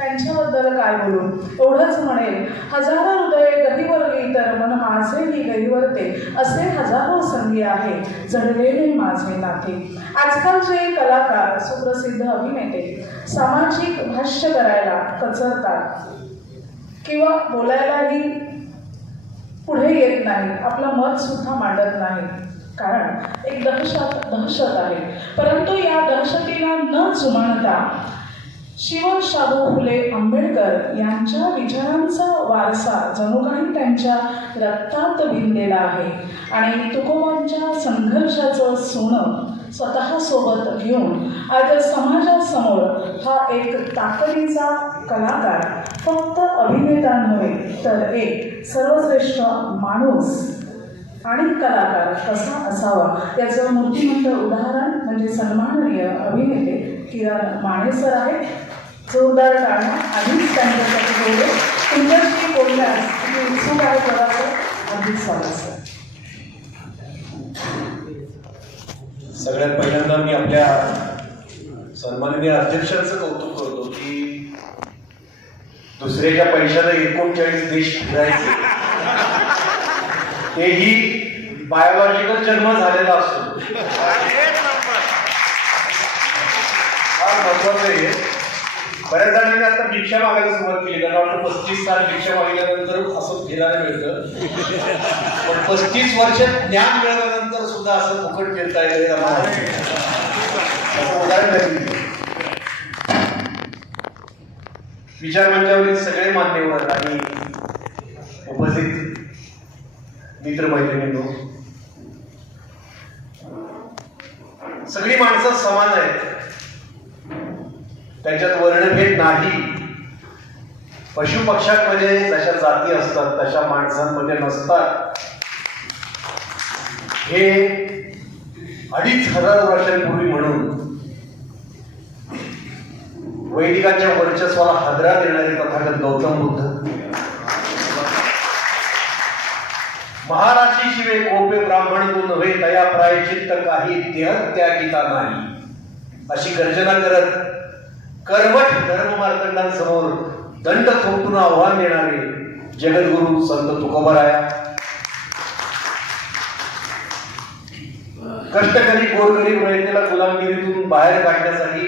त्यांच्याबद्दल काय बोलू. एवढंच म्हणेल, हजारो हृदये गहिवरली तर मन माझेही गहिवरते, असे हजारो संगी आहे जडलेले माझे नाते. आजकालचे कलाकार, सुप्रसिद्ध अभिनेते सामाजिक भाष्य करायला कचरतात किंवा बोलायलाही पुढे येत नाही, आपलं मत सुद्धा मांडत नाही, कारण एक दहशत आहे. परंतु या दहशतीला न जुमानता शाहू फुले आंबेडकर यांच्या विचारांचा वारसा जणू काही त्यांच्या रक्तात भिनलेला आहे आणि तुकोबांच्या संघर्षाचं सोनं स्वतःसोबत घेऊन आज समाजासमोर हा एक ताकदीचा कलाकार फक्त अभिनेता नव्हे तर एक सर्वश्रेष्ठ माणूस आणि कलाकार कसा असावा याचं मूर्तिमंत उदाहरण म्हणजे सन्माननीय अभिनेते किरण माने सर आहेत. जोरदार टाळ्या आधीच त्यांच्यासाठी बोलले. तुमच्याशी बोलण्यास मी उत्सुक आहे. सर अगदी स्वागत सर. सगळ्यात पहिल्यांदा मी आपल्या सन्माननीय अध्यक्षांचं कौतुक करतो की दुसऱ्याच्या पैशाला 39 देश फिरायचे, तेही बायोलॉजिकल जन्म झालेला असतो. फार महत्वाचं आहे. बऱ्याच जणांनी आता भिक्षा मागायला सुरुवात केली, त्यांना वाटतं 35 साल भिक्षा मागल्यानंतर असं फिरायला मिळतं, पण 35 वर्ष ज्ञान मिळाल्यानंतर सुद्धा असं फुकट फिरता येईल उदाहरण नाही. विचार मंचावरील सगळे मान्यवर आणि उपस्थित मित्रमैत्रिणींनो, सगळी माणसं समान आहेत, त्याच्यात वर्णभेद नाही. पशु पक्ष्यांमध्ये जशा जाती असतात तशा माणसांमध्ये नसतात. हे 2500 वर्षांपूर्वी म्हणून वैदिकांच्या वर्चस्वाला हादरा देणारे तथागत गौतम बुद्ध, महाराशी शिवे कोपे ब्राह्मण तू नव्हे तया प्रायचित्त काही देह त्यागिता नाही अशी गर्जना करत कर्मठ धर्म मार्तंडांसमोर दंड थोपटून आव्हान देणारे जगद्गुरु संत तुकोबाराया, कष्टकरी गोरगरीब रयतेला गुलामगिरीतून बाहेर काढण्यासाठी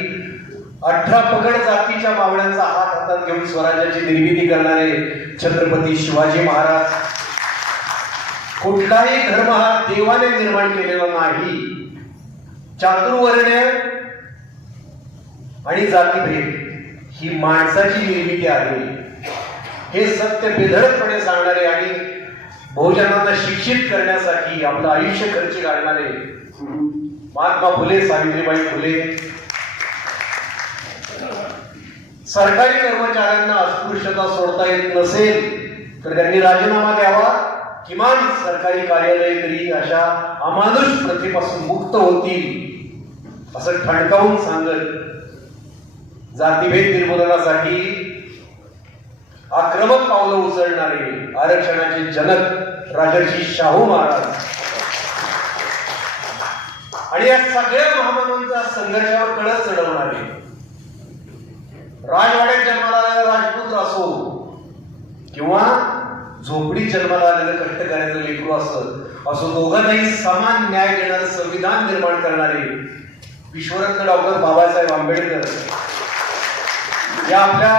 18 पगड जातीच्या मावळ्यांचा हात हातात घेऊन स्वराज्याची निर्मिती करणारे छत्रपती शिवाजी महाराज, कुठलाही धर्म हा देवाने निर्माण केलेला नाही. चातुर्वर्ण्य आणि जातीभेद ही माणसाची निर्मिती आहे हे सत्य बेधडकपणे सांगणारे आणि बहुजनांना शिक्षित करण्यासाठी आपलं आयुष्य खर्ची घालणारे महात्मा फुले, सावित्रीबाई फुले, सरकारी कर्मचाऱ्यांना अस्पृश्यता सोडता येत नसेल तर त्यांनी राजीनामा द्यावा, किमान सरकारी कार्यालय तरी अशा अमानुष प्रथेपासून मुक्त होतील असं ठणकावून सांगत जातीभेद निर्मूलनासाठी आक्रमक पावलं उचलणारे आरक्षणाचे जनक राजर्षी शाहू महाराज आणि या सगळ्या महामानवांच्या संघर्षावर कळस चढवणारे राजवाड्यात जन्माला आलेला राजपुत्र असो किंवा झोपडी जन्माला आलेलं कष्टकऱ्याचं लेकरू असो, दोघांनाही समान न्याय देणारं संविधान निर्माण करणारे विश्वरत्न डॉक्टर बाबासाहेब आंबेडकर या आपल्या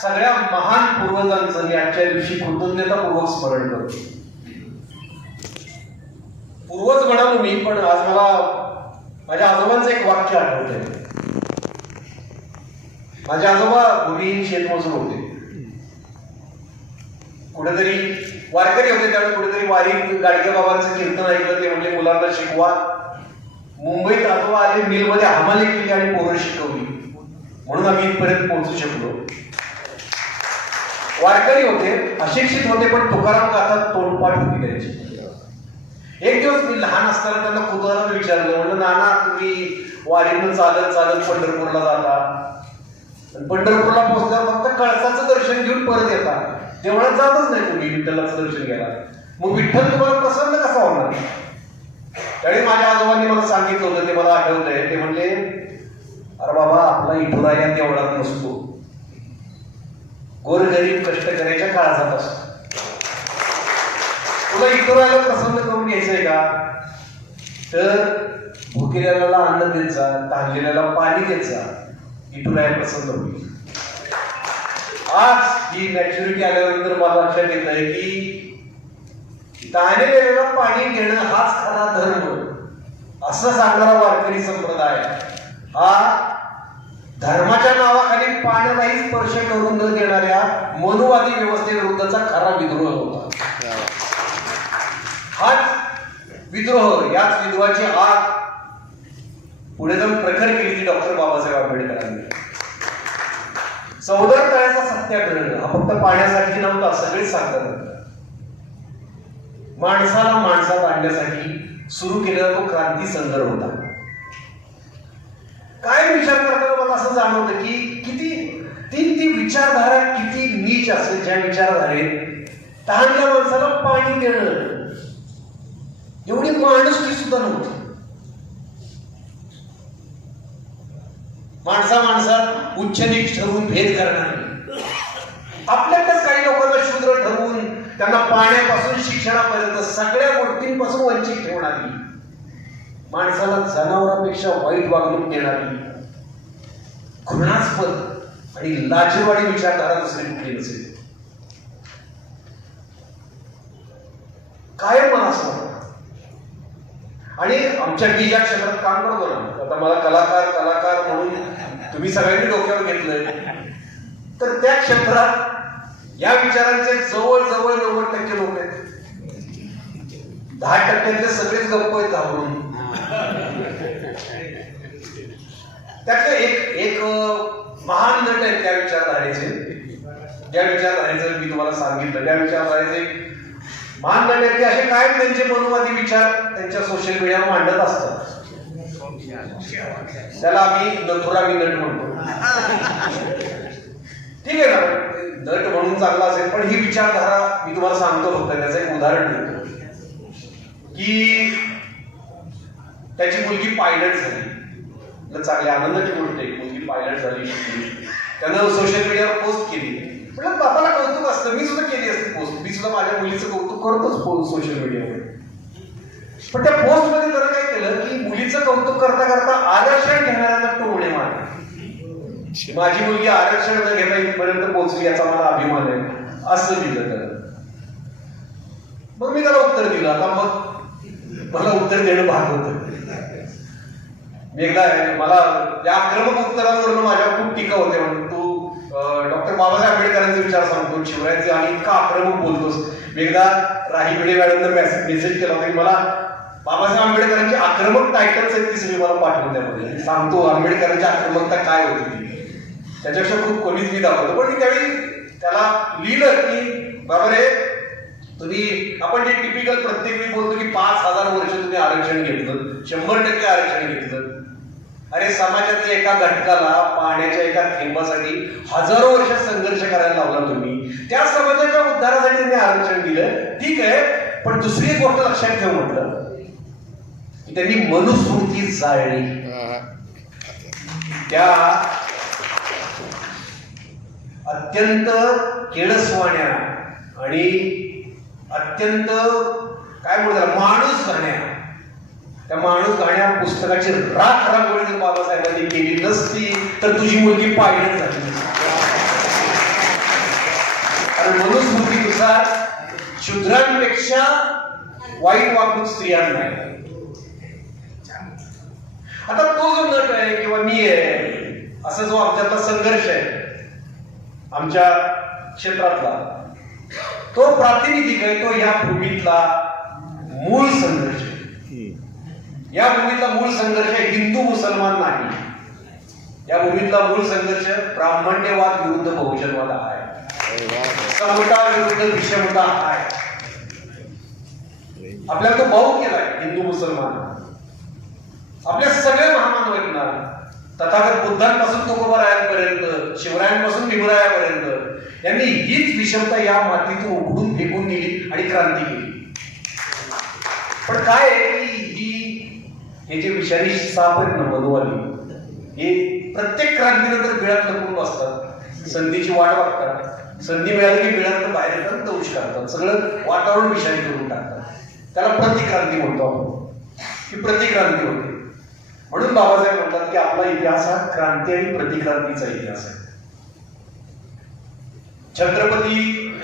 सगळ्या महान पूर्वजांचं मी आजच्या दिवशी कृतज्ञतापूर्वक स्मरण करतो. पूर्वज म्हणालो मी, पण आज मला माझ्या आजोबांचं एक वाक्य आठवतंय. माझे आजोबा भूमिहीन शेतमजूर होते, कुठेतरी वारकरी होते, त्यावेळी कुठेतरी वारीत गाडगे बाबांचं कीर्तन ऐकलं. ते म्हणजे मुलांना शिकवा. मुंबईत आजोबा आले, मिलमध्ये हमाली केली आणि पोरं शिकवली, म्हणून आम्ही इथपर्यंत पोहोचू शकलो. वारकरी होते, अशिक्षित होते, पण तुकाराम गाथात तोंडपाठ होती त्यांची. एक दिवस मी लहान असताना त्यांना कुतूहलाने विचारलं, म्हणलं नाना तुम्ही वारीतून चालत चालत पंढरपूरला जाता, पंढरपूरला पोहोचल्यावर फक्त कळसाचं दर्शन घेऊन परत येता, देवळात जातच नाही तुम्ही विठ्ठलाचं दर्शन घ्यायला, मग विठ्ठल तुम्हाला प्रसन्न कसा होणार? त्यावेळी माझ्या आजोबांनी मला सांगितलं होतं, ते मला आठवतंय. ते म्हणले, अरे बाबा आपला इठुराया देवळात नसतो, गोरगरीब कष्टकऱ्याच्या काळजात असतो. तुला इतराला प्रसन्न करून घ्यायचंय का, तर भुकेल्याला अन्न देत जा, ताणलेल्याला पाणी देत जा, इतराला प्रसन्न होईल. आज ही मॅच्युरिटी आल्यानंतर मला लक्षात येत आहे की ताणलेल्याला पाणी देणं हाच खरा धर्म असं सांगणारा वारकरी संप्रदाय हा धर्माच्या नावाखाली पाण्यालाही स्पर्श करून न देणाऱ्या मनुवादी व्यवस्थेविरुद्धचा खरा विद्रोह होता. हाच विद्रोह, याच विद्रोहाची आग पुढे जाऊन प्रखर केली ती डॉक्टर बाबासाहेब आंबेडकरांनी. 14 तळ्याचा सत्याग्रह हा फक्त पाण्यासाठी नव्हता, सगळेच सांगतात. माणसाला माणसात आणण्यासाठी सुरू केलेला तो क्रांती संग्रह होता. काय विचार करताना मला असं जाणवतं की ती विचारधारा किती नीच असेल, ज्या विचारधारेत तहानल्या माणसाला पाणी देणं एवढी माणुसकी सुद्धा नव्हती. माणसात उच्च नीच ठरवून भेद करणारी, आपल्यातच काही लोकांना शूद्र ठरवून त्यांना पाण्यापासून शिक्षणापर्यंत सगळ्या गोष्टींपासून वंचित ठेवणारी, माणसाला जनावरांपेक्षा वाईट वागणूक देणारी, घृणास्पद आणि लाजिरवाणी विचारधारा दुसरी कुठली नसेल. कायम मला असं वाटतं. आणि आमच्या मी ज्या क्षेत्रात काम करतो ना, आता मला कलाकार म्हणून तुम्ही सगळ्यांनी डोक्यावर घेतलंय, तर त्या क्षेत्रात या विचारांचे जवळजवळ 90% लोक आहेत. 10% सगळेच गप्प आहेत घाबरून. त्यातले एक महान नट आहेत त्या विचारधारेचे, ज्या विचारधारेचं मी तुम्हाला सांगितलं, त्या विचारधारेचे महान नट आहेत की असे काय त्यांचे मनुवादी विचार त्यांच्या सोशल मीडियावर मांडत असतात. त्याला आम्ही नथुरामी नट म्हणतो. ठीक आहे ना, नट म्हणून चांगला असेल, पण ही विचारधारा मी तुम्हाला सांगतो फक्त त्याचं एक उदाहरण देतो की त्याची मुलगी पायलट झाली. चांगल्या आनंदाची गोष्ट आहे, मुलगी पायलट झाली, शिकली. त्यानं सोशल मीडियावर पोस्ट केली. म्हटलं बाबाला कौतुक असतं, मी सुद्धा केली असते पोस्ट, मी सुद्धा माझ्या मुलीचं कौतुक करतोच सोशल मीडियावर. पण त्या पोस्ट मध्ये जरा काय केलं की मुलीचं कौतुक करता करता आरक्षण घेणाऱ्यांना टोमणे मारले. माझी मुलगी आरक्षण न घेता इथपर्यंत पोहोचली याचा मला अभिमान आहे असं लिहिलं त्यानं. मग मी त्याला उत्तर दिलं. आता मग मला उत्तर देणं भाग होतं. एकदा मला या आक्रमक उत्तरांवरून माझ्यावर खूप टीका होते. म्हणून तू डॉक्टर बाबासाहेब आंबेडकरांचे विचार सांगतो, शिवरायांचे, आणि इतका आक्रमक बोलतोस. एकदा राही भिडे मॅडमने मेसेज केला होता की मला बाबासाहेब आंबेडकरांची आक्रमक टायटल्स आहेत ती सगळी मला पाठवून त्यामध्ये सांगतो आंबेडकरांची आक्रमकता काय होती ती, त्याच्यापेक्षा खूप कमीच मी दाखवतो. पण मी त्यावेळी त्याला लिहिलं की बाबा रे, तुम्ही आपण जे टिपिकल प्रत्येक वेळी बोलतो की 5000 वर्ष तुम्ही आरक्षण घेतलं, 100% आरक्षण घेतलं. अरे समाजातल्या एका घटकाला पाण्याच्या एका थेंबासाठी हजारो वर्ष संघर्ष करायला लावला तुम्ही. त्या समाजाच्या उद्धारासाठी त्यांनी आरक्षण दिलं, ठीक आहे. पण दुसरी एक गोष्ट लक्षात ठेव म्हटलं की त्यांनी मनुस्मृती जाळली. त्या अत्यंत केळसवाण्या आणि अत्यंत काय म्हणतात माणूस गाण्या, त्या माणूस गाण्या पुस्तकाची राखराखोळी जर बाबासाहेबांनी केली नसती तर तुझी मुलगी पायलट झाली नसती. कारण मनुस्मृतीनुसार शूद्रांपेक्षा वाईट वागणूक स्त्रियांना आहे. आता तो जो नट आहे किंवा मी आहे, असा जो आमच्यातला संघर्ष आहे आमच्या क्षेत्रातला, तो प्रातिनिधिक आहे. तो या भूमीतला मूळ संघर्ष आहे. या भूमीतला मूळ संघर्ष हिंदू मुसलमान नाही. या भूमीतला मूळ संघर्ष ब्राह्मण्यवाद विरुद्ध बहुजनवाद आहे, समता विरुद्ध विषमता आहे. आपल्याला तो भाऊ केलाय हिंदू मुसलमान. आपल्या सगळे महामानव आहेत ना, तथागत बुद्धांपासून तुकोबारायांपर्यंत, शिवरायांपासून भीमरायापर्यंत यांनी हीच विषमता या मातीतून उघडून फेकून दिली आणि क्रांती केली. पण काय आहे की हे जे विषारी साप आहेत ना मनुवादी, हे प्रत्येक क्रांतीनंतर बिळात लपून बसतात, संधीची वाट बघतात. संधी मिळाली की मिळालं बाहेर येतात, दंश करतात, सगळं वातावरण विषारी करून टाकतात. त्याला प्रतिक्रांती म्हणतो आपण, ही प्रतिक्रांती होते. म्हणून बाबासाहेब म्हणतात की आपला इतिहास हा क्रांती आणि प्रतिक्रांतीचा इतिहास आहे. छत्रपती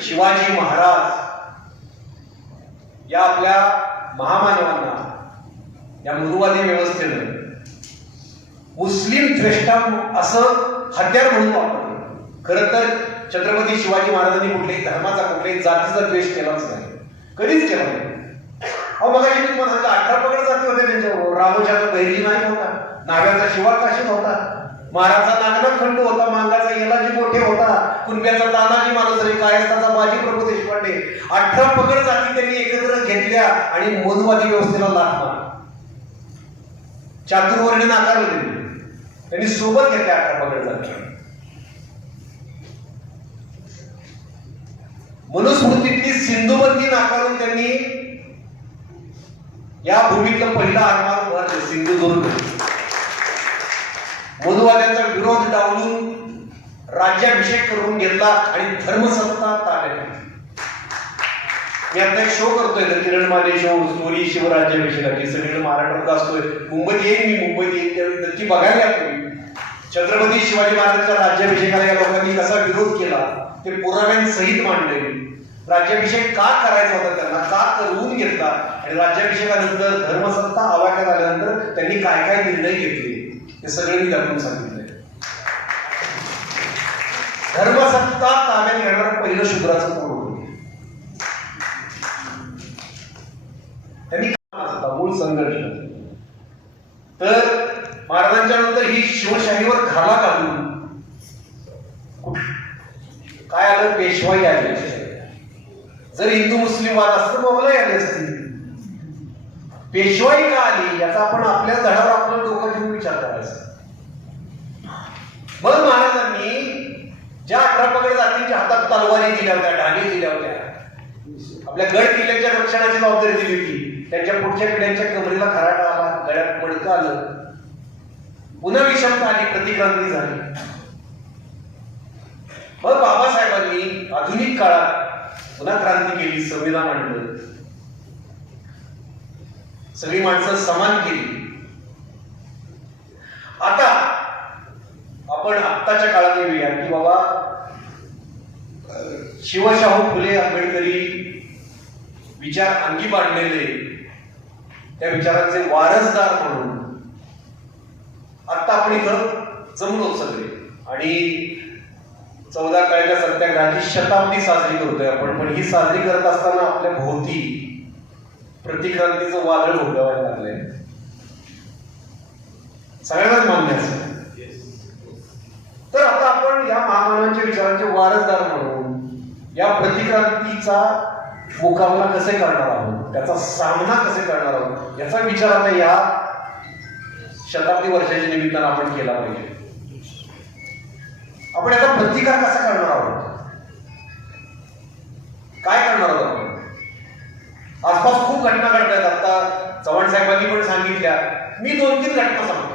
शिवाजी महाराज या आपल्या महामानवांना, या मनुवादी व्यवस्थेनं मुस्लिम द्वेष्टा असं हत्यार म्हणून वापरलं. खरं तर छत्रपती शिवाजी महाराजांनी कुठल्याही धर्माचा, कुठल्याही जातीचा द्वेष केलाच नाही, कधीच केला नाही. अहो बघा, मी तुम्हाला सांगितलं 18 पगड जाती होते त्यांच्याबरोबर. रामोशाचा बहिरी नाईक होता, नागाचा शिवा काशीद होता, महाराजचा नागनाथ खंडू होता, मांगाचा येलाजी मोठे होता, कुणब्याचा तानाजी मालुसरे, कायस्थाचा बाजी प्रभू देशपांडे. 18 पगड जाती त्यांनी एकत्र घेतल्या आणि मनुवादी व्यवस्थेला लाथ मारली. चातुर्वर्ण्य नाकारलं त्यांनी सोबत घेतल्या 18 पगड जाती. मनुस्मृतीतली सिंधुबंदी नाकारून त्यांनी या भूमीतलं पहिला आरमार उभारलं, सिंधुदुर्ग. मनुवाद्यांचा विरोध डावलून राज्याभिषेक करून घेतला आणि धर्मसत्ता ताब्यात घेतली. मी आता एक शो करतोय, किरण माने शो, स्टोरी शिवराज्याभिषेकाची. सगळीकडे महाराष्ट्रात असतोय, मुंबईत येईल त्यावेळी नक्की बघायला या तुम्ही. छत्रपती शिवाजी महाराजांच्या राज्याभिषेकाला या लोकांनी कसा विरोध केला ते पुराव्यांसहित मांडले. राज्याभिषेक का करायचा होता त्यांना, का करून घेतला, आणि राज्याभिषेकानंतर धर्मसत्ता आवाक्यात आल्यानंतर त्यांनी काय काय निर्णय घेतले हे सगळे मी दाखवून सांगितलंय. धर्मसत्ता ताब्यात घेणारं पहिलं शूद्राचं पोर होतं. त्यांनी मूळ संघर्ष. तर महाराजांच्या नंतर ही शिवशाहीवर घाला घालून काय आलं, पेशवाई आली. जर हिंदू मुस्लिम वाद असतं मोगलाई आली असती. पेशवाई का आली याचा आपण आपल्या धडावर आपलं डोकं घेऊन विचार करायचा. मग महाराजांनी ज्या 18 पगड जातींच्या हातात तलवारी दिल्या होत्या, ढाली दिल्या होत्या, आपल्या गड किल्ल्याच्या रक्षणाची जबाबदारी दिली होती, त्यांच्या पुढच्या पिढ्यांच्या कमरेला खराटा आला, गळ्यात मडकं आलं, पुन्हा विषमता आली, प्रतिक्रांती झाली. मग बाबासाहेबांनी आधुनिक काळात पुन्हा क्रांती केली, संविधान आणलं, सगळी माणसं समान केली. आता आपण आत्ताच्या काळात येऊया की बाबा शिवशाहू फुले आंबेडकरी विचार अंगी बांधलेले, त्या विचारांचे वारसदार म्हणून आता आपण इथं जमलो सगळे आणि 14 काळ्या सत्याग्रहाची शताब्दी साजरी करतोय आपण. पण ही साजरी करत असताना आपल्या भोवती प्रतिक्रांतीचं वादळ भोगावं लागलंय, सगळ्यांनाच मान्य असं. तर आता आपण या महामानवांच्या विचारांचे वारसदार म्हणून या प्रतिक्रांतीचा मुकाबला कसे करणार आहोत, त्याचा सामना कसे करणार आहोत, याचा विचार आता या शताब्दी वर्षाच्या निमित्तानं आपण केला पाहिजे. आपण याचा प्रतिकार कसा करणार आहोत, काय करणार आहोत आपण. आसपास खूप घटना घडत आहेत. आता चव्हाण साहेबांनी पण सांगितल्या. मी 2-3 घटना सांगतो.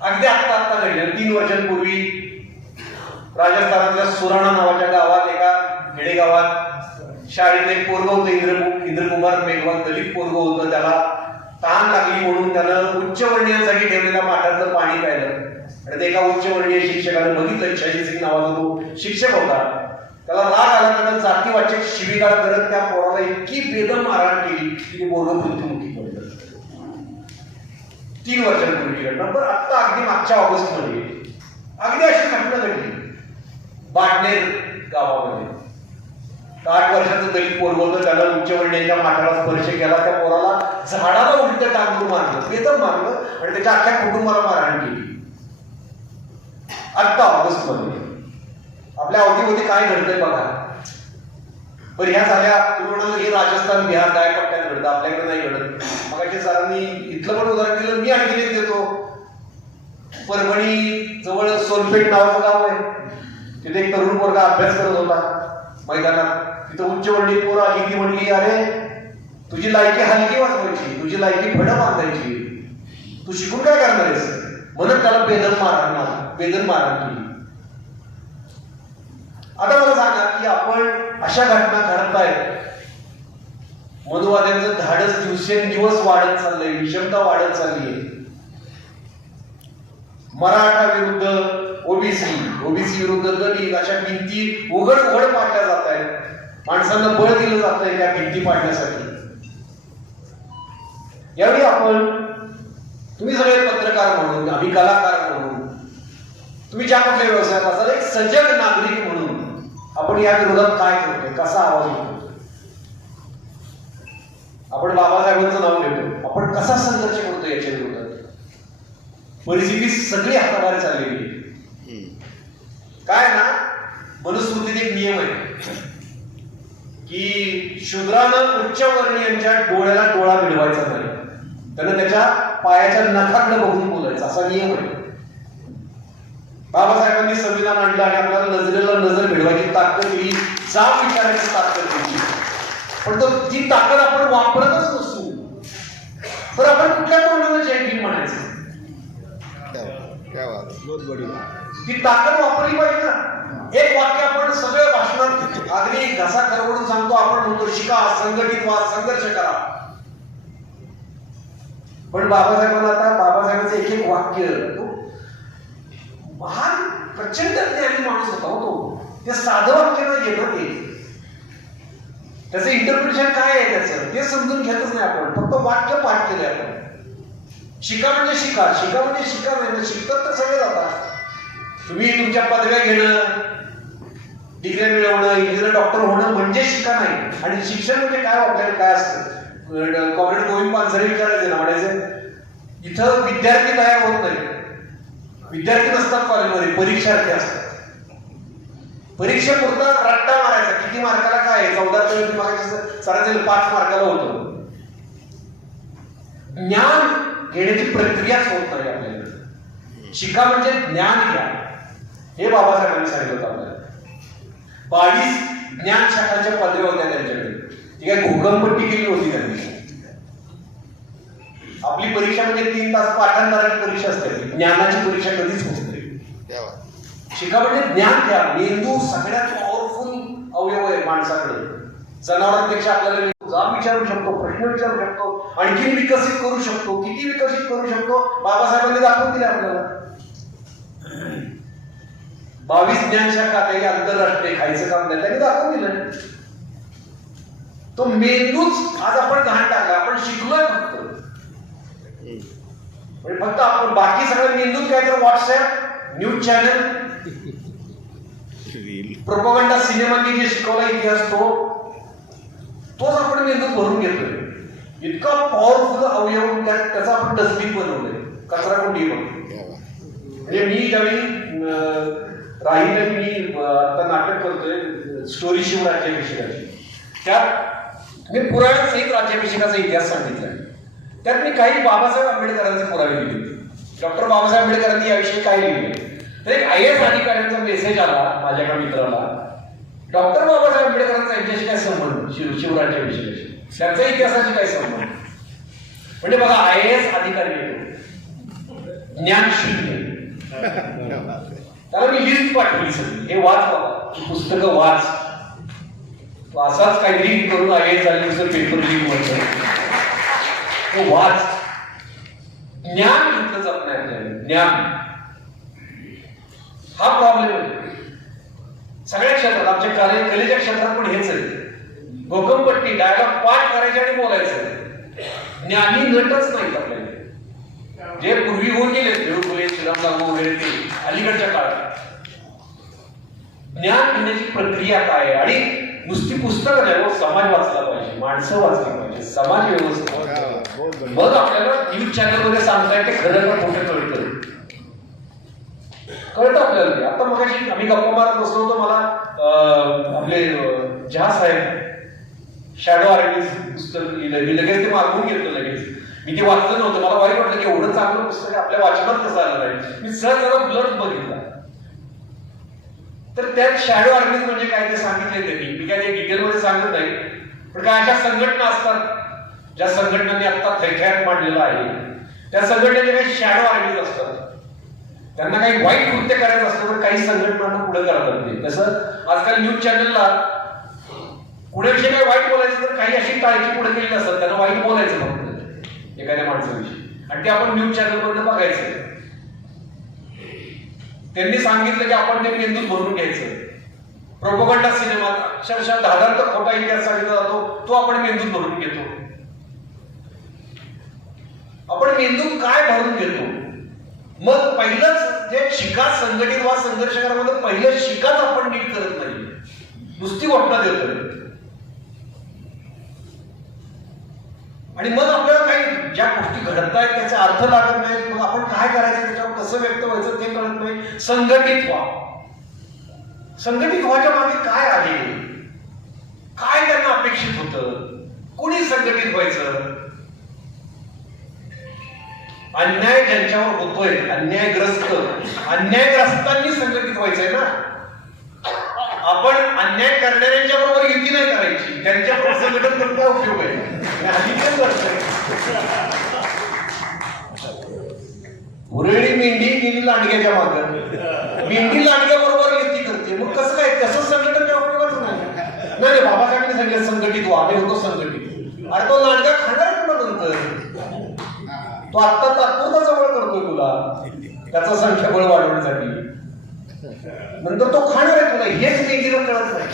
अगदी आत्ता घडल्या. 3 वर्षांपूर्वी राजस्थानातल्या सुराणा नावाच्या गावात, एका खेडेगावात शाळेत एक पोरग होतं, इंद्रकुमार मेघवाल, दलित पोरग होतं. त्याला तहान लागली म्हणून त्यानं उच्चवर्णीयांसाठी ठेवलेल्या माठातलं पाणी प्यायलं आणि ते एका उच्चवर्णीय शिक्षकाने बघितलं. शशी सिंग नावाचा तो शिक्षक होता. त्याला राग आला, त्यानं जातीवाचक शिवीगाळ करत त्या पोराला इतकी बेदम मारहाण केली की ते पोरग मृत्युमुखी पडलं. 3 वर्षांपूर्वी घटना. पण आत्ता अगदी मागच्या ऑगस्ट मध्ये अगदी अशी घटना घडली बाटनेर गावामध्ये. 8 वर्षाचं दलित पोरग होतं. त्याला उच्चवर्णीयांच्या माठाला स्पर्श केला. त्या पोराला झाडाला उलट टांगून मारलं, बेदम मारलं आणि त्याच्या अख्ख्या कुटुंबाला मारहाण केली. आत्ता ऑगस्ट मध्ये आपल्या अवतीभोवती काय घडतंय बघा. पण ह्या झाल्या, तुम्ही म्हणाल हे राजस्थान, बिहार, काय पट्ट्यात घडतं, आपल्याकडे नाही घडत. मग सरांनी इथलं पण उदाहरण दिलं. मी आणखी एक देतो. परभणी जवळ सोनपेठ नावाचं गाव आहे. तिथे एक तरुण पोरगा अभ्यास करत होता मैदानात. तिथं उच्चवर्णीय पोरं आली. ती म्हणली, अरे तुझी लायकी हलकी वाजवायची, तुझी लायकी फडं बांधायची, तू शिकून काय करणार आहेस म्हणून त्याला बेदम मारहाण केली. आता मला सांगा की आपण अशा घटना घडतायत, मनुवाद्यांचं धाडस दिवसेंदिवस वाढत चाललंय, विषमता वाढत चालली आहे. मराठा विरुद्ध ओबीसी विरुद्ध दलित अशा भिंती उघड पाडल्या जात आहेत. माणसांना बळ दिलं जात आहे त्या भिंती पाडण्यासाठी. यावेळी आपण, तुम्ही सगळे पत्रकार म्हणून, आम्ही कलाकार म्हणून, तुम्ही ज्या कुठल्या व्यवसायात असाल, एक सजग नागरिक म्हणून आपण या विरोधात काय करतोय, कसा आवाज उठवतोय? आपण बाबासाहेबांचं नाव घेतो, आपण कसा संघर्ष करतो याच्या विरोधात? परिस्थिती सगळी हाताबाहेर चाललेली आहे. काय ना, मनुस्मृतीत एक नियम आहे की शूद्रानं उच्चवर्णीयांच्या डोळ्याला डोळा मिळवायचा नाही, त्यानं त्याच्या पायाच्या नखाकडे बघून बोलायचं, असा नियम आहे. बाबासाहेबांनी संविधान आणलं आणि आपल्याला नजरेला नजर मिळवायची ताकद दिली, जाब विचारायची ताकद दिली, पण ती ताकद आपण वापरतच नसतो. तर आपण कुठल्या तोंडाला जय भीम म्हणायचं? ती ताकद वापरली पाहिजे ना. एक वाक्य आपण सगळ्या भाषणात अगदी घसा खरवडून सांगतो, आपण म्हणतो शिका, संघटित व्हा, संघर्ष करा. पण बाबासाहेबांना, आता बाबासाहेबांचं एक एक वाक्य, महान प्रचंड ज्ञानी माणूस होता तो. ते साधं वाक्य नाही येत ते, त्याचं इंटरप्रिटेशन काय आहे त्याचं ते समजून घेतच नाही आपण, फक्त वाक्य पाठ केले आपण. शिका म्हणजे शिका, शिका म्हणजे शिका नाही, शिकतात तर सगळे जातात. तुम्ही तुमच्या पदव्या घेणं, डिग्री मिळवणं, इंजिनियर डॉक्टर होणं म्हणजे शिका नाही. आणि शिक्षण म्हणजे काय, आपल्याला काय असतं? कॉम्रेड गोविंद पानसरे विचारायचे ना, म्हणायचे इथं विद्यार्थी तयार होत नाही, विद्यार्थी नसतात कॉलेजमध्ये, परीक्षार्थी असतात. परीक्षेपुरता रट्टा मारायचा, किती मार्काला काय आहे, 14 मार्काचं सरासरी 5 मार्काला होतं. ज्ञान घेण्याची प्रक्रियाच होत नाही आपल्याला. शिका म्हणजे ज्ञान घ्या, हे बाबासाहेबांनी सांगितलं होतं आपल्याला. 22 ज्ञान शाखांच्या पदव्या होत्या त्यांच्याकडे, ती काय घोकंपट्टी केली होती त्यांनी. आपली परीक्षा म्हणजे 3 तास पाठांतराची परीक्षा असते, ज्ञानाची परीक्षा कधीच होत नाही. शिका म्हणजे ज्ञान घ्या. मेंदू सगळ्यात पॉवरफुल अवयव आहे माणसाकडे. जनावरांपेक्षा आपल्याला जाब विचारू शकतो, प्रश्न विचारू शकतो, आणखी विकसित करू शकतो. किती विकसित करू शकतो बाबासाहेबांनी दाखवून दिले आपल्याला. 22 ज्ञानशाखा, काही आंतरराष्ट्रीय खायचं काम नाही, त्यांनी दाखवून दिलं. तो मेंदूच आज आपण घाण टाकला, आपण शिकलोय फक्त. म्हणजे फक्त आपण बाकी सगळं मेंदूत काय, तर व्हॉट्सअप, न्यूज चॅनल, प्रोपगंडा, सिनेमांनी जे शिकवला इतिहास तोच आपण मेंदूत भरून घेतोय. इतका पॉवरफुल अवयव त्याचा आपण डस्टबिन बनवलंय, कचरा कुंडी बनवली. म्हणजे मी ज्यावेळी राहिलं, मी आता नाटक करतोय स्टोरी शिव राज्याभिषेकाची, त्यात मी पुराव्यासहित राज्याभिषेकाचा इतिहास सांगितलाय. त्यात मी काही बाबासाहेब आंबेडकरांचे पुरावे दिले होते. डॉक्टर बाबासाहेब आंबेडकरांनी याविषयी काय लिहिले, तर एक IAS अधिकाऱ्यांचा मेसेज आला माझ्या एका मित्राला, डॉक्टर बाबासाहेब आंबेडकरांचा यांच्याशी काय संबंध, शिवराज्याभिषेकाशी, त्यांचा इतिहासाशी काय संबंध? म्हणजे बघा, IAS अधिकारी येतो, ज्ञान शून्य. त्याला मी लिस्ट पाठवली सगळी, हे वाच बाबा, पुस्तकं वाच. असाच काहीतरी करून IAS झाले पेपर लीक म्हणतो, तो वाच. ज्ञान घेतलं जात नाही आपल्याला. ज्ञान हा प्रॉब्लेम आहे सगळ्या क्षेत्रात. आमच्या कलेच्या क्षेत्रात पण हेच आहे. घोकंपट्टी, डायलॉग पाठ करायचे आणि बोलायचं. ज्ञानी नटच नाहीत आपल्याला. जे पूर्वी होऊन गेले, खेळूपुले, श्रीराम लागू वगैरे, ते अलीकडच्या काळात. ज्ञान घेण्याची प्रक्रिया काय आहे? आणि नुसती पुस्तकं नाही, समाज वाचला पाहिजे, माणसं वाचली पाहिजे, समाज व्यवस्था. मग आपल्याला न्यूज चॅनल मध्ये सांगताय ते खरं का खोटं कळतं आपल्याला. आता मग आम्ही गप्पा मारत बसलो होतो, मला आपले जहा साहेब शॅडो आर्मी पुस्तक लिहिलं, मी लगेच ते मागवून घेतलं. लगेच मी ते वाचलं नव्हतं, मला वाईट वाटलं की एवढं चांगलं पुस्तक आपल्या वाचनात कसं आलं नाही. मी सहज जरा ब्लर्ट बघितला, तर त्यात शॅडो आर्मीज म्हणजे काय ते सांगितले त्यांनी. मी काय ते डिटेलमध्ये सांगत नाही, पण काय अशा संघटना असतात ज्या संघटनांनी आता थैथयात मांडलेला आहे, त्या संघटनेचे काही शॅडो आर्मीज असतात. त्यांना काही वाईट कृत्य करायचं असलं तर काही संघटनांना पुढे करतात ते. तसं आजकाल न्यूज चॅनलला कुणाविषयी काही वाईट बोलायचं तर काही अशी टाळकी पुढे केलेली असतात, त्यांना वाईट बोलायचं फक्त एखाद्या माणसाविषयी, आणि ते आपण न्यूज चॅनल मधनं बघायचं. त्यांनी सांगितलं की आपण ते मेंदूत भरून घ्यायचं. प्रोपगंडा सिनेमात अक्षरशः धादार्थ खोटा इतिहास सांगितला जातो, तो आपण मेंदूत भरून घेतो. आपण मेंदूत काय भरून घेतो? मग पहिलंच जे शिकाच संघटित वा संघर्ष करामध्ये पहिलं शिकाच आपण नीट करत नाही, नुसती घटना देतोय. आणि मग आपल्याला काही ज्या गोष्टी घडत आहेत त्याचा अर्थ लागत नाही, मग आपण काय करायचं, त्याच्यावर कसं व्यक्त व्हायचं ते कळत नाही. संघटित व्हा. संघटित व्हायच्या मागे काय आहे, काय त्यांना अपेक्षित होतं, कुणी संघटित व्हायचं? अन्याय ज्यांच्यावर होतोय, अन्यायग्रस्तांनी संघटित व्हायचंय ना. आपण अन्याय करणाऱ्यांच्या बरोबर युती नाही करायची, त्यांच्याबरोबर संघटन करून काय उपयोग आहे? उरळी मेंढी गेली लांडग्याच्या मागं, मेंढी लांडग्या बरोबर युती करते, मग कसं काय? तसं संघटन काय उपयोगाचं नाही. नाही बाबासाहेबांनी सांगितलं संघटित व्हा, आम्ही होतो संघटित. अरे तो लांडगा खाणार तुला नंतर, तो आत्ता तात्पुरता जवळ करतोय तुला त्याचं संख्याबळ वाढवण्यासाठी, नंतर तो खाणार आहे तुला. हेच मेंढीला कळत नाही.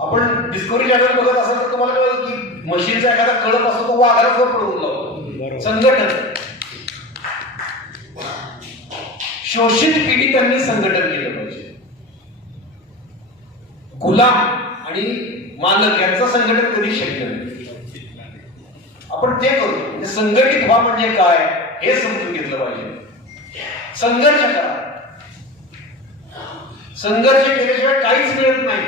आपण डिस्कवरी चॅनल बघत असाल तर तुम्हाला कळेल की मशीनचा एखादा कळप असतो तो वाघाला पडून लावतो. संघटन, शोषित पिढी त्यांनी संघटन केलं पाहिजे. गुलाम आणि मालक यांचं संघटन कधी शक्य नाही. आपण ते करू. म्हणजे संघटित व्हा म्हणजे काय हे समजून घेतलं पाहिजे. संघर्ष करा. संघर्ष केल्याशिवाय काहीच मिळत नाही.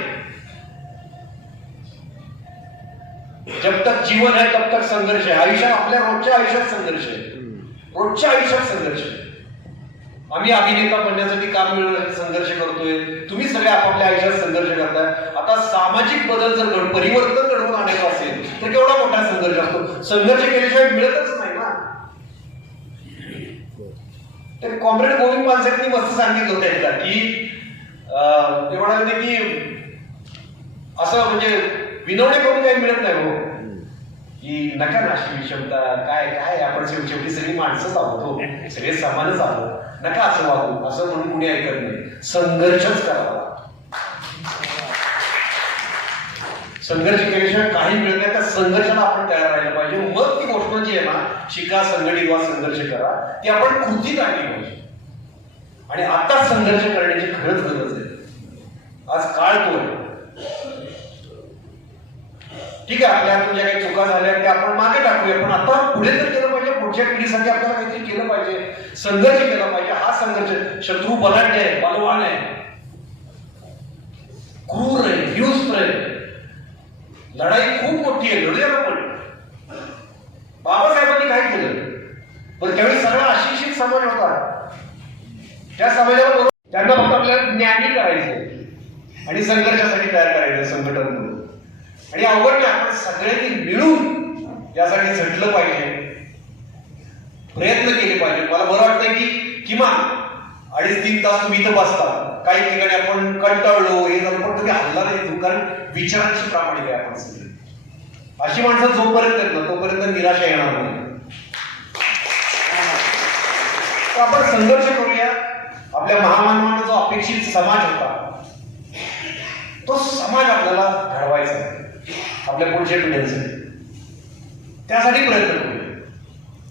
जब तक जीवन है तब तक संघर्ष आहे. आयुष्यात, आपल्या रोजच्या आयुष्यात संघर्ष आहे. रोजच्या आयुष्यात संघर्ष आहे. आम्ही अभिनेता बनण्यासाठी काम मिळवण्यासाठी संघर्ष करतोय, तुम्ही सगळे आपापल्या आयुष्यात संघर्ष करताय. आता सामाजिक बदल जर परिवर्तन घडवून आणायचं असेल तर केवढा मोठा संघर्ष असतो. संघर्ष केल्याशिवाय मिळतच नाही ना. ते कॉम्रेड गोविंद पानसरेंनी मस्त सांगितलं होतं एकदा की ते म्हणाले की असं म्हणजे विनवणे करून काही मिळत नाही हो, की नका नाशी विषमता काय काय, आपण शेवटी सगळी माणसंच आहोत हो, सगळे समानच आहोत, नका असं वागू, असं म्हणून कुणी ऐकत नाही. संघर्षच करावा. संघर्ष केल्याशिवाय काही मिळत नाही. त्या संघर्षाला आपण तयार राहिलं पाहिजे. मग ती गोष्ट जी आहे ना, शिका, संघटित व्हा, संघर्ष करा, ती आपण कृतीत आणली पाहिजे. आणि आता संघर्ष करण्याची खरंच गरज आहे. आज काळ तो आहे. ठीक आहे, आपल्या हातून ज्या काही चुका झाल्या त्या आपण मागे टाकूया, पण आता पुढे तर केलं पाहिजे. पुढच्या पिढीसाठी आपल्याला काहीतरी केलं पाहिजे, संघर्ष केला पाहिजे. हा संघर्ष, शत्रू बलाढ्य आहे, बलवान आहे, क्रूर आहे, हिंस्त्र आहे, लढाई खूप मोठी आहे, लढूया आपण. बाबासाहेबांनी काय केलं? पण त्यावेळी सगळा अशिक्षित समाज होता. त्या समाजाला त्यांना फक्त आपल्याला ज्ञानी करायचं आणि संघर्षासाठी तयार करायचं संघटन म्हणून. आणि अवघड नाही, आपण सगळ्यांनी मिळून यासाठी झटलं पाहिजे, प्रयत्न केले पाहिजे. मला बरं वाटतं की किमान 2.5-3 तास तुम्ही इथं बसता. काही ठिकाणी आपण कंटाळलो, हे झालं, पण तुम्ही हल्ला नाही, कारण विचारांची प्रामाणिक आहे आपण सगळे. अशी माणसं जोपर्यंत आहेत ना तोपर्यंत निराशा येणार नाही. तर आपण संघर्ष करूया. आपल्या महामानवांना जो अपेक्षित समाज होता तो समाज आपल्याला घडवायचा आहे आपल्या पुढच्या पिढ्यांसाठी. त्यासाठी प्रयत्न करूया.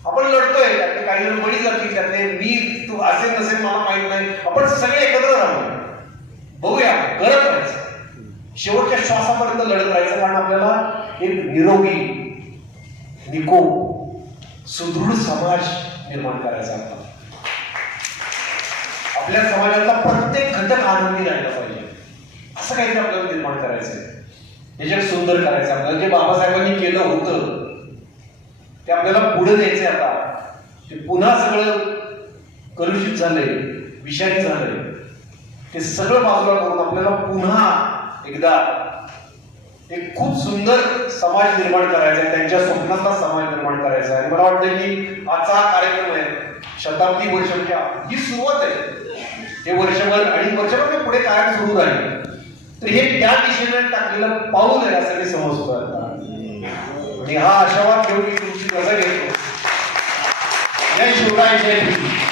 आपण लढतोय, त्यातले काही जण बळी जातील, त्यातले मी तू असेल नसेल मला माहित नाही, आपण सगळे एकत्र राहू, बघूया, करत राहायचं, शेवटच्या श्वासापर्यंत लढत राहायचं. कारण आपल्याला एक निरोगी, निकोप, सुदृढ समाज निर्माण करायचा आहे. आपल्या समाजातला प्रत्येक घटक आनंदी राहिला पाहिजे, असं काहीतरी आपल्याला निर्माण करायचंय. हे जग सुंदर करायचं आपल्याला. जे बाबासाहेबांनी केलं होतं ते आपल्याला पुढे द्यायचंय. आता ते पुन्हा सगळं कलुषित झालंय, विषारी झालंय, ते सगळं बाजूला करून आपल्याला पुन्हा एकदा एक खूप सुंदर समाज निर्माण करायचा आहे, त्यांच्या स्वप्नातला समाज निर्माण करायचा आहे. आणि मला वाटतं की आजचा हा कार्यक्रम आहे शताब्दी वर्ष म्हणजे ही सुरुवात आहे. हे वर्षभर आणि वर्षभर पुढे कायम सुरू राहील. तर हे त्या दिशेने टाकलेलं पाऊल आहे असं मी समजतो आता. आणि हा आशावाद घेऊन मी तुमची रजा घेतो. जय शिवराय, जय भीम.